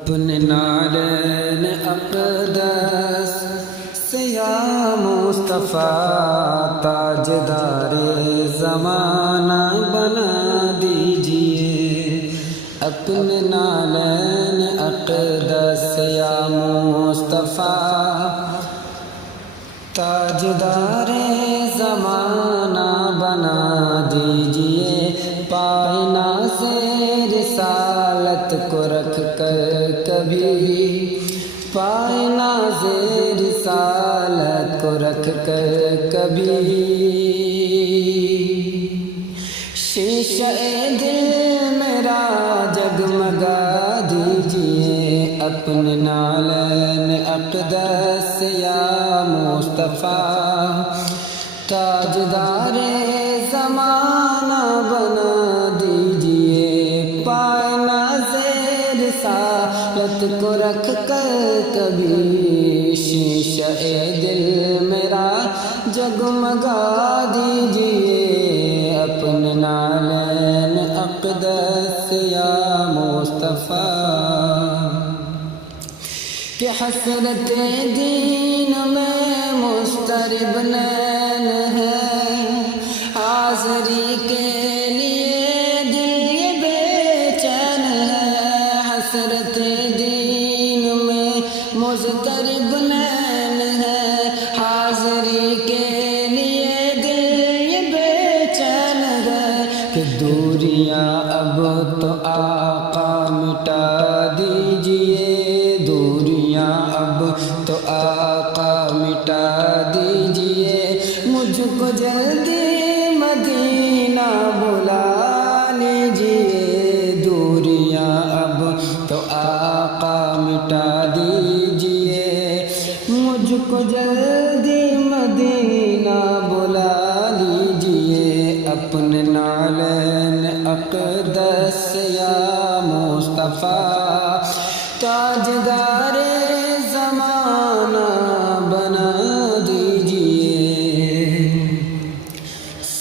اپنے نالین اقدس سے یا مصطفیٰ تاجدار زمانہ بنا دیجئے۔ اپنے نالین اقدس سے یا مصطفیٰ تاجدار زمانہ بنا دیجئے۔ پائے ناز رسالت کو رکھ کر کبھی، پائے ناز رسالت کو رکھ کر کبھی، شیشہ دل میرا جگمگا دیجئے۔ اپنے نالین اقدس یا مصطفیٰ تاجدار زمانہ بنا دیجئے۔ پائے ناز رسالت کو رکھ کر کبھی، شیشہ دل میرا جگمگا دیجئے۔ اپنے نالین اقدس یا مصطفیٰ کہ حسرت دین میں مضطرب نین ہے، حاضری کے لیے دل یہ بے چین ہے۔ حسرت دین میں مضطرب نین ہے، حاضری کے لیے دل یہ بے چین ہے، کہ دوریاں اب تو آقا مٹا دیجئے۔ دوریاں اب تو آقا مٹا دیجئے۔ مجھ کو جلدی مدینہ بلا لیجئے۔ دوریاں اب تو آقا مٹا دیجئے۔ مجھ کو جلدی مدینہ بلا لیجئے۔ اپنے نالین اقدس یا مصطفیٰ تاجدار زمانہ بنا دیجئے۔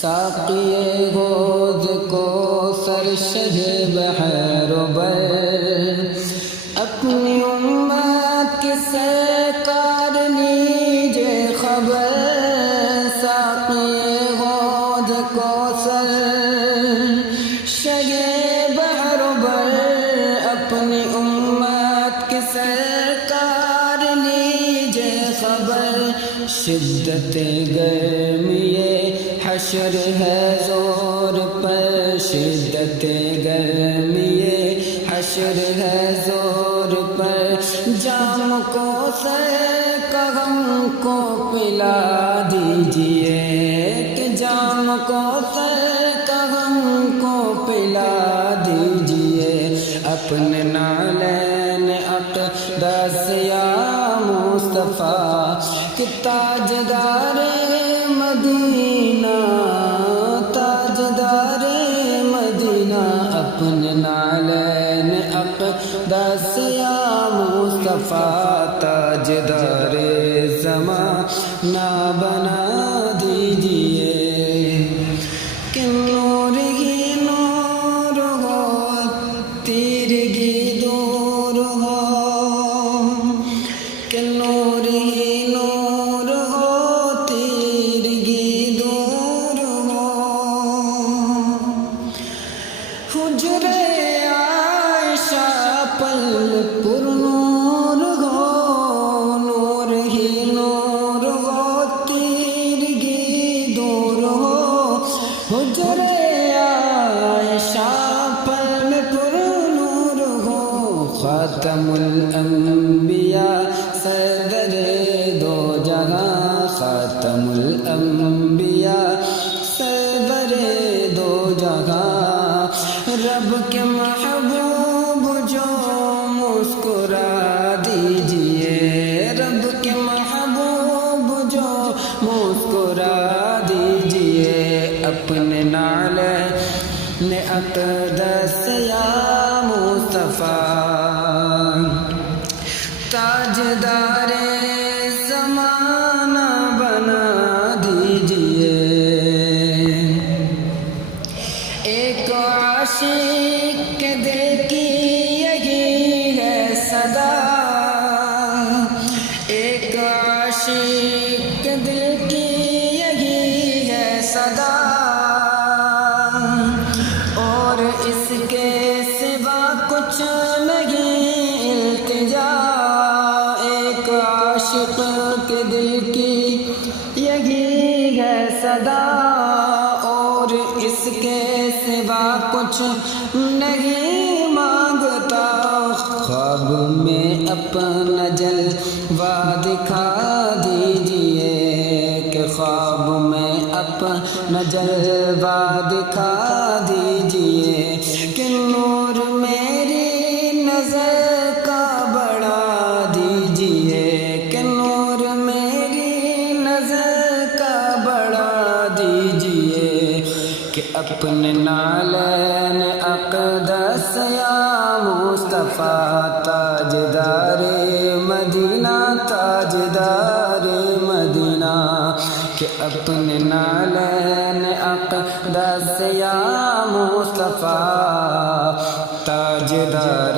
ساقی حوض کوثر شہ بحر و بر، اپنی امت کی سرکار لیجئے خبر۔ ساقی حوض کوثر شہ بحر و بر، اپنی امت کی سرکار لیجئے خبر۔ شدت گرمی حشر ہے زور پر، شدت گرمی حشر ہے زور پر، جام کوثر کا غم کو پلا دیجئے۔ کہ جام کوثر کا غم کو پلا دیجئے۔ اپنے نالین اقدس یا مصطفیٰ کہ تاجدار مدینہ، تاجدار مدینہ۔ اپنے نالین اقدس یا مصطفیٰ تاجدار زمانہ بنا دیجئے۔ کہ نور ہی نور ہو، تیرگی دور ہو، کہ نور ہی نور ہو، تیرگی دور ہو۔ حجرِ عائشہ پل پر نور ہو، نور ہی نور ہو، تیرگی دور ہو۔ حجرِ عائشہ پل پر نور ہو، خاتم الانبیاء سردر دو جہاں، خاتم الانبیاء سردر دو جہاں۔ رب کے محبوب جو مسکرا دیجئے، رب کے محبوب جو مسکرا دیجئے۔ اپنے نالین اقدس یا مصطفیٰ تاجدار زمانہ بنا دیجئے۔ ایک عاشق کے دل کی یہی ہے عاشق کے دل کی یہی ہے صدا، اور اس کے سوا کچھ نہیں مانگتا۔ خواب میں اپنا جلوہ دکھا دیجئے، کہ خواب میں اپنا جلوہ دکھا دیجئے، کہ نور میری نظر کا بڑھا دیجئے، کہ نور میری نظر کا بڑھا دیجئے، کہ اپنے نالین اقدس یا مصطفیٰ تاجدار مدینہ، تاجدار مدینہ، کہ اپنے نالین اقدس یا مصطفیٰ تاجدار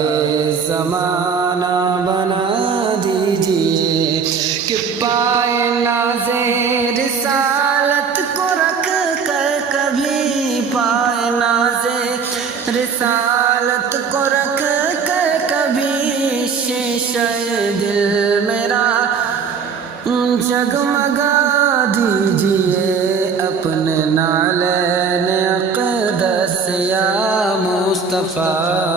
زمانہ بنا دیجئے، کہ پائے ناز رسالت کو رکھ کر کبھی، پائے ناز رسالت کو رکھ کر کبھی، شیشہ دل میرا جگمگا دیجئے، اپنے نالین اقدس یا مصطفیٰ